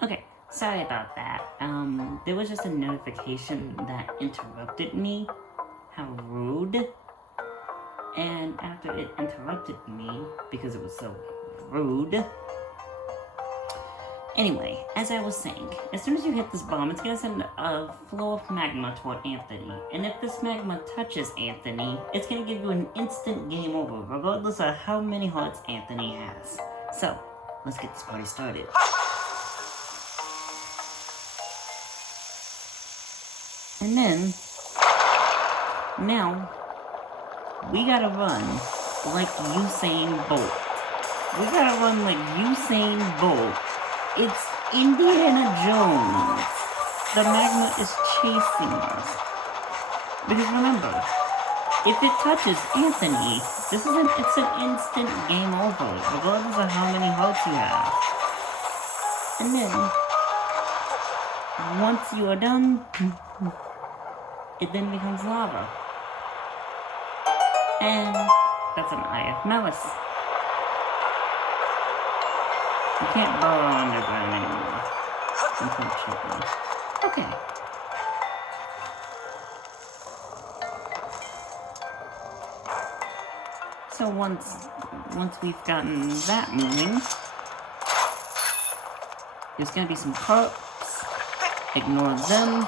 Okay, sorry about that. There was just a notification that interrupted me. How rude. And after it interrupted me, because it was so rude. Anyway, as I was saying, as soon as you hit this bomb, it's gonna send a flow of magma toward Anthony. And if this magma touches Anthony, it's gonna give you an instant game over, regardless of how many hearts Anthony has. So, let's get this party started. And then, now, we gotta run like Usain Bolt. We gotta run like Usain Bolt. It's Indiana Jones. The magma is chasing us. Because remember, if it touches Anthony, it's an instant game over, regardless of how many hearts you have. And then, once you are done, it then becomes lava. And that's an Eye of Malice. You can't burrow underground anymore, unfortunately. Okay. So once we've gotten that moving, there's gonna be some perps. Ignore them.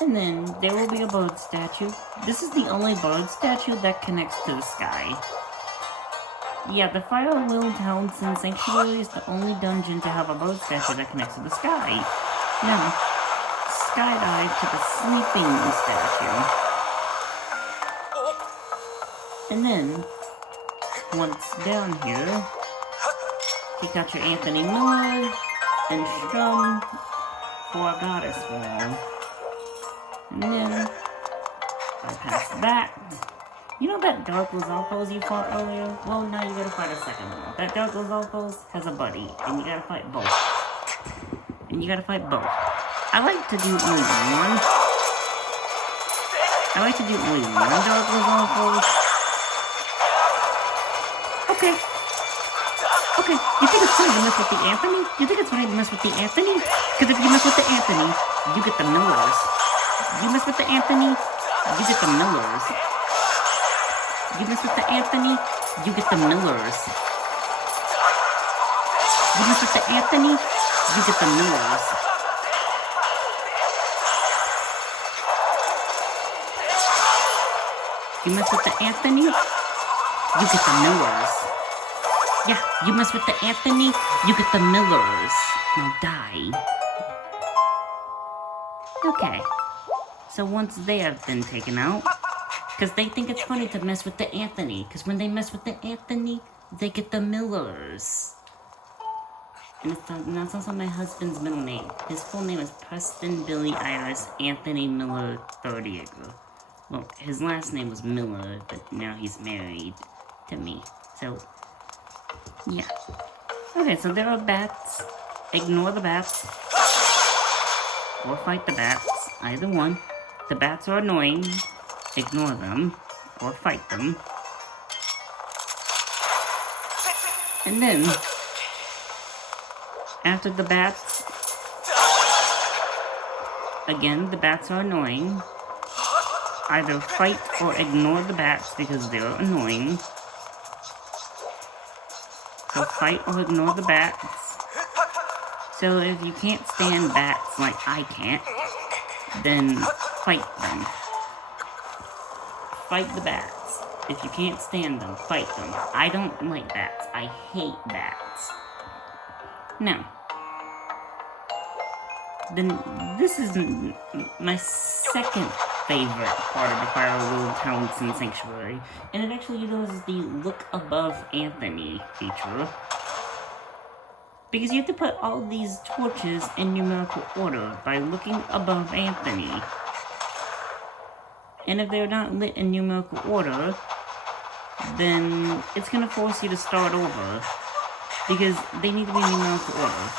And then there will be a bird statue. This is the only bird statue that connects to the sky. Yeah, the Fire Will Townsend Sanctuary is the only dungeon to have a bird statue that connects to the sky. Now, skydive to the sleeping statue. And then, once down here, you got your Anthony Miller and strum for a goddess wall. And then, bypass that. You know that Dark Resolve pose you fought earlier? Well, now you gotta fight a second one. That Dark Resolve pose has a buddy, and you gotta fight both. I like to do only one. Dark Resolve pose. Okay. You think it's funny to mess with the Anthony? Because if you mess with the Anthony, you get the Millers. You mess with the Anthony, you get the Millers. You mess with the Anthony, you get the Millers. You mess with the Anthony, you get the Millers. You mess with the Anthony, you get the Millers. Yeah, you mess with the Anthony, you get the Millers. Now die. Okay. So once they have been taken out, because they think it's funny to mess with the Anthony, because when they mess with the Anthony, they get the Millers. And that's also my husband's middle name. His full name is Preston Billy Iris Anthony Miller III. Well, his last name was Miller, but now he's married to me. So, yeah. Okay, so there are bats. Ignore the bats. Or fight the bats. Either one. The bats are annoying. Ignore them. Or fight them. And then, after the bats, again, the bats are annoying. Either fight or ignore the bats because they're annoying. So fight or ignore the bats. So if you can't stand bats like I can't, then fight them. Fight the bats. If you can't stand them, fight them. I don't like bats. I hate bats. Now, then this is my second favorite part of the Fire Will Townsend Sanctuary, and it actually utilizes the Look Above Anthony feature. Because you have to put all these torches in numerical order by looking above Anthony. And if they're not lit in numerical order, then it's gonna force you to start over. Because they need to be in numerical order.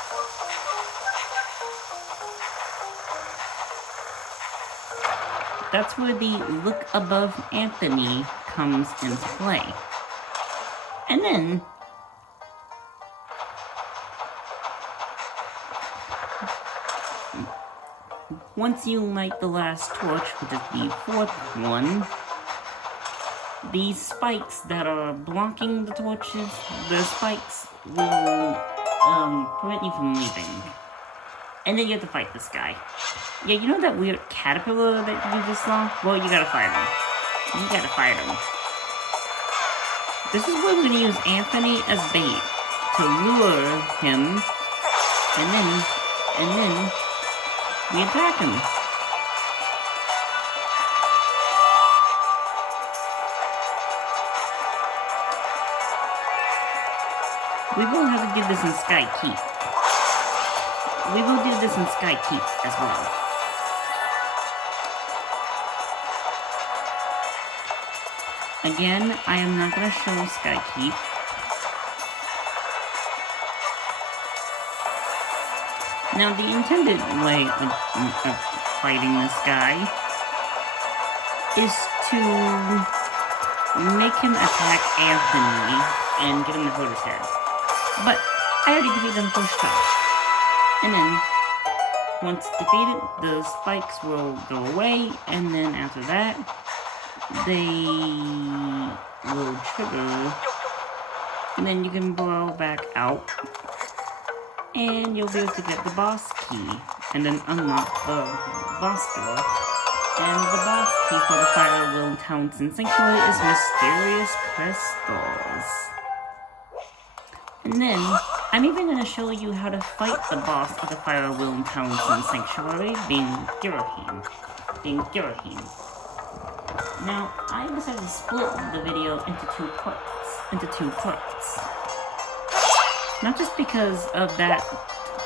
that's where the look above Anthony comes into play. And then once you light the last torch, which is the fourth one, the spikes that are blocking the torches, the spikes will prevent you from leaving. And then you have to fight this guy. Yeah, you know that weird caterpillar that you just saw? Well, you gotta fight him. You gotta fight him. This is where we're gonna use Anthony as bait to lure him, and then we attack him. We will have to do this in Sky Keep. We will do this in Sky Keep as well. Again, I am not going to show Sky Keep. Now, the intended way of fighting this guy is to make him attack Anthony and get him to hurt his head. But I already defeated him first time. And then, once defeated, the spikes will go away, and then after that, they will trigger, and then you can blow back out, and you'll be able to get the boss key, and then unlock the boss door. And the boss key for the Fire Will Townsend Sanctuary is mysterious crystals. And then, I'm even going to show you how to fight the boss of the Fire Will Townsend Sanctuary, being Girahim. Now, I decided to split the video into two parts. Not just because of that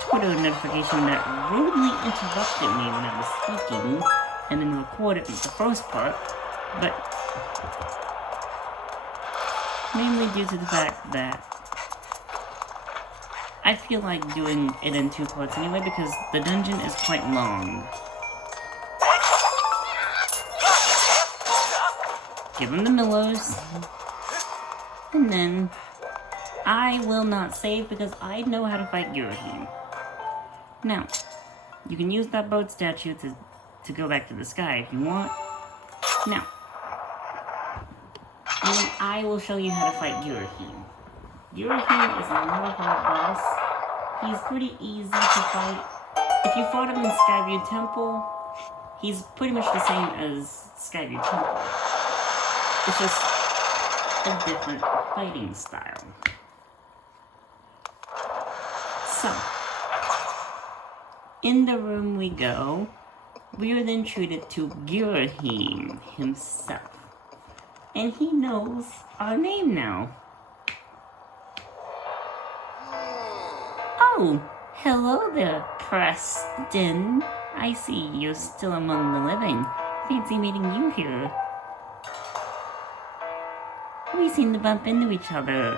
Twitter notification that rudely interrupted me when I was speaking, and then recorded the first part, but mainly due to the fact that I feel like doing it in two parts anyway, because the dungeon is quite long. Give him the Millers, and then I will not save because I know how to fight Girahim. Now, you can use that bird statue to go back to the sky if you want. Now, then I will show you how to fight Girahim. Girahim is another hard boss. He's pretty easy to fight. If you fought him in Skyview Temple, he's pretty much the same as Skyview Temple. It's just a different fighting style. So, in the room we go. We are then treated to Girahim himself. And he knows our name now. Oh, hello there, Preston. I see you're still among the living. Fancy meeting you here. We seem to bump into each other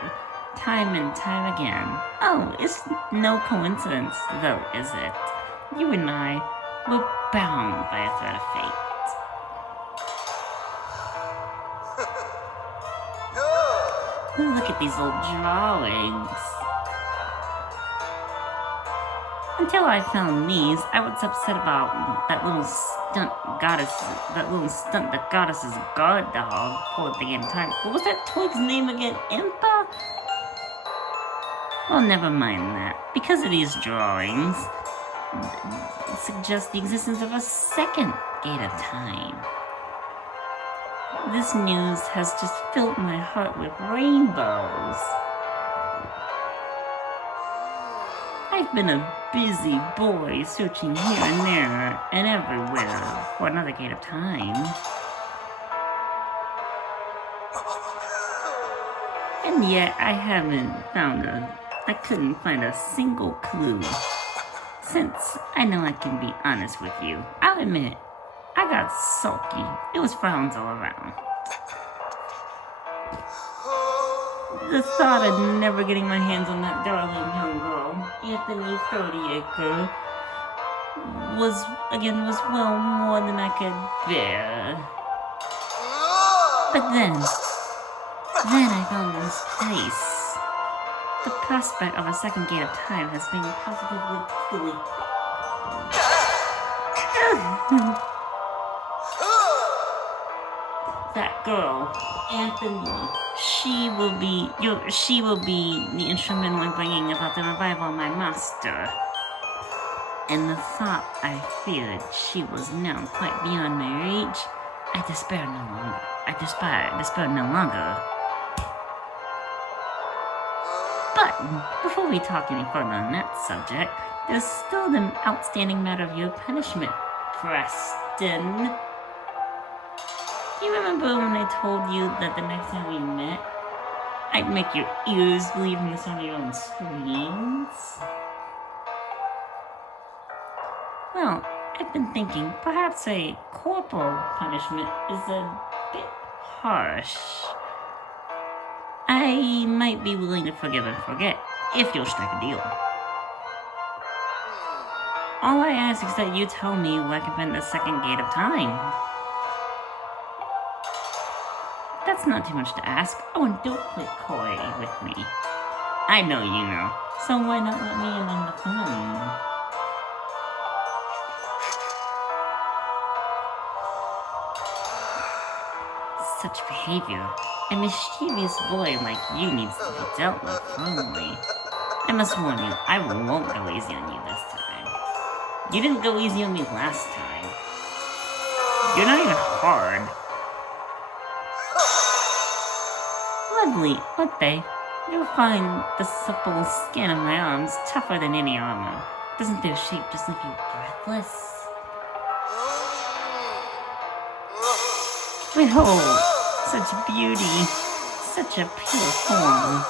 time and time again. Oh, it's no coincidence, though, is it? You and I were bound by a thread of fate. Look at these old drawings. Until I found these, I was upset about that little stunt that Goddess's guard dog pulled at the end of time. What was that twig's name again? Impa? Well, never mind that. Because of these drawings, suggest the existence of a second gate of time. This news has just filled my heart with rainbows. I've been a busy boy searching here and there and everywhere for another gate of time. And yet I couldn't find a single clue. Since I know I can be honest with you, I'll admit, I got sulky. It was frowns all around. The thought of never getting my hands on that darling young girl, Anthony 30 Acre, was well more than I could bear. But then I found this place. The prospect of a second gate of time has been positively killing. That girl, Anthony, she will be the instrumental in bringing about the revival of my master. And the thought I feared she was now quite beyond my reach, I despair no longer. But before we talk any further on that subject, there's still the outstanding matter of your punishment, Preston. You remember when I told you that the next time we met, I'd make your ears bleed from the sound of your own screams? Well, I've been thinking perhaps a corporal punishment is a bit harsh. I might be willing to forgive and forget, if you'll strike a deal. All I ask is that you tell me what can prevent the second gate of time. That's not too much to ask. Oh, and don't play coy with me. I know you know, so why not let me in on the fun? Such behavior. A mischievous boy like you needs to be dealt with firmly. I must warn you, I won't go easy on you this time. You didn't go easy on me last time. You're not even hard. Lovely, aren't they? You'll find the supple skin of my arms tougher than any armor. Doesn't their shape just leave you breathless? Behold! Such beauty, such a pure form,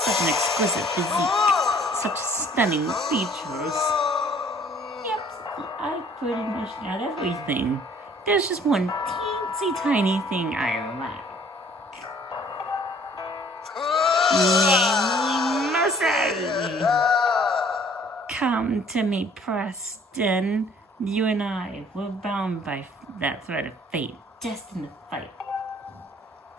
such an exquisite physique, such stunning features. Yep, I pretty much got everything. There's just one teensy tiny thing I lack. Namely mercy! Come to me, Preston. You and I were bound by that thread of fate, destined to fight.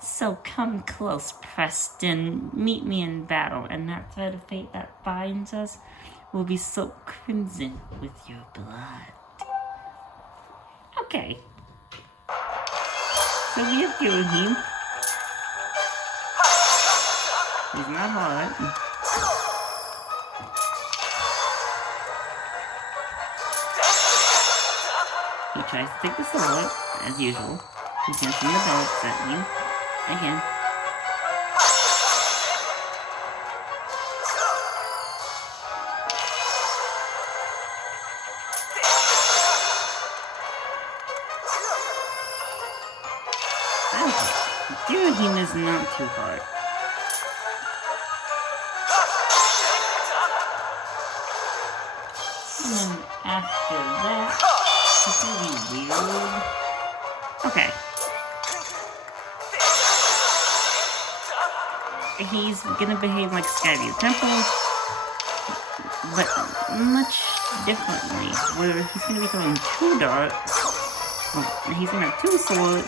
So come close, Preston. Meet me in battle, and that thread of fate that binds us will be soaked crimson with your blood. Okay. So we have Gurahim. He's not hard. He tries to take the sword, as usual. He's gonna swing the darts at you. Again. Gurahim is not too hard. And then after that, it's really weird. Okay. He's gonna behave like Skyview Temple, but much differently, where he's gonna be throwing 2 darts. Well, he's gonna have 2 swords.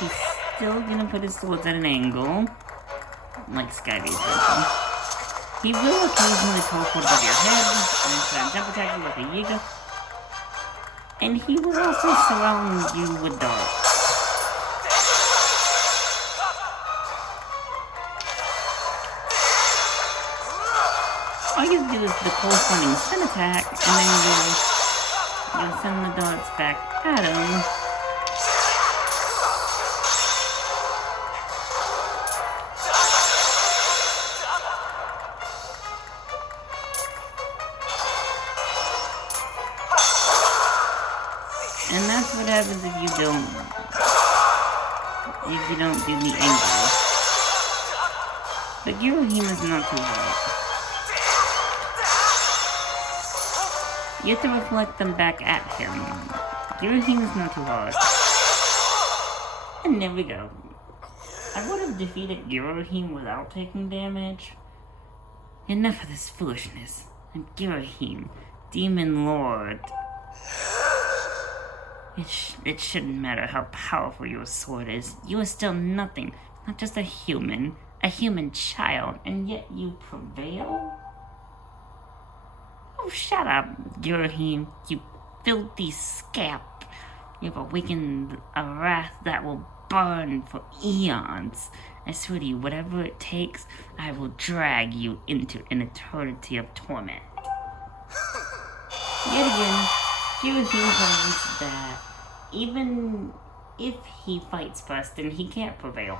He's still gonna put his swords at an angle, like Skyview Temple. He will occasionally teleport above your head and try and jump attack you like a Yiga. And he will also surround you with darts. All you do is the corresponding spin attack, and then you'll send the darts back at him. And that's what happens if you don't do the angle. But Gurahim is not too hard. You have to reflect them back at him. Gurahim is not too hard. And there we go. I would have defeated Girahim without taking damage. Enough of this foolishness. I'm Girahim, Demon Lord. It shouldn't matter how powerful your sword is. You are still nothing, not just a human child, and yet you prevail? Oh, shut up, Girahim, you filthy scap. You've awakened a wrath that will burn for eons. I swear to you, whatever it takes, I will drag you into an eternity of torment. Yet again, Girahim claims that even if he fights Preston, he can't prevail.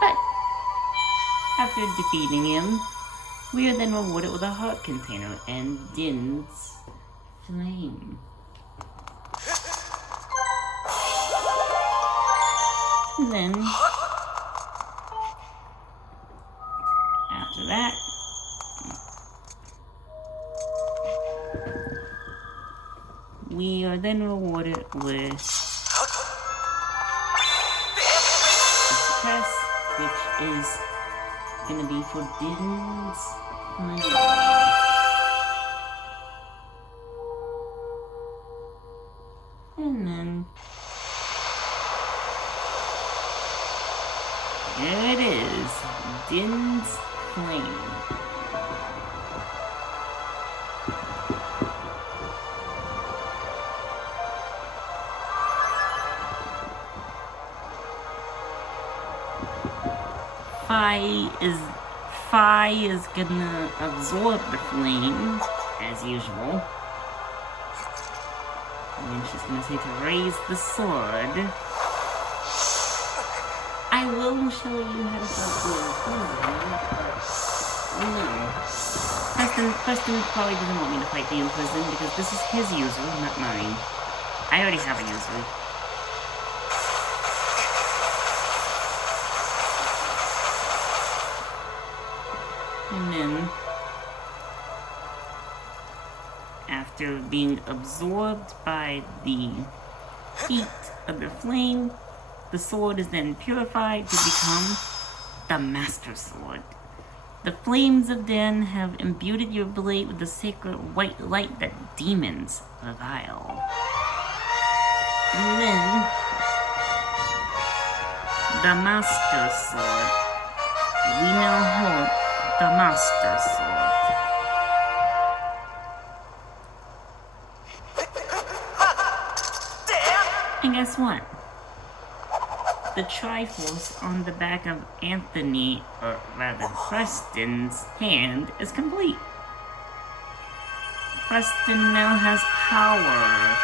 But after defeating him, we are then rewarded with a heart container and Din's flame. And then, after that, we are then rewarded with this crest, which is gonna be for Din's flame. And then there it is, Din's flame. Fi is gonna absorb the flame, as usual. And then she's gonna say to raise the sword. I will show you how to fight the Imprisoned, but no. Preston probably doesn't want me to fight the Imprisoned because this is his user, not mine. I already have a user. And then, after being absorbed by the heat of the flame, the sword is then purified to become the Master Sword. The flames of Den have imbued your blade with the sacred white light that demons revile. And then, the Master Sword. We now hold the Master Sword. And guess what? The Triforce on the back of Anthony, or rather Preston's hand is complete. Preston now has power.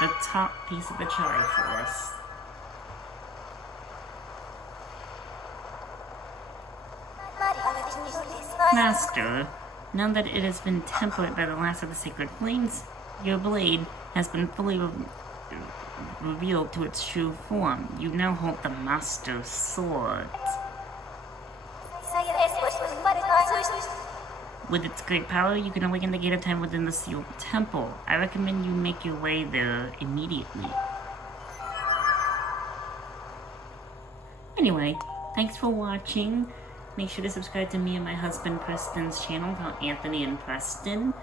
The top piece of the Triforce. Master, now that it has been tempered by the last of the sacred flames, your blade has been fully revealed to its true form. You now hold the Master Sword. With its great power, you can awaken the Gate of Time within the sealed temple. I recommend you make your way there immediately. Anyway, thanks for watching. Make sure to subscribe to me and my husband Preston's channel called Anthony and Preston.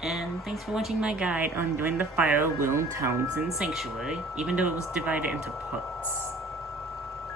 And thanks for watching my guide on doing the Fire Will Townsend Sanctuary, even though it was divided into parts.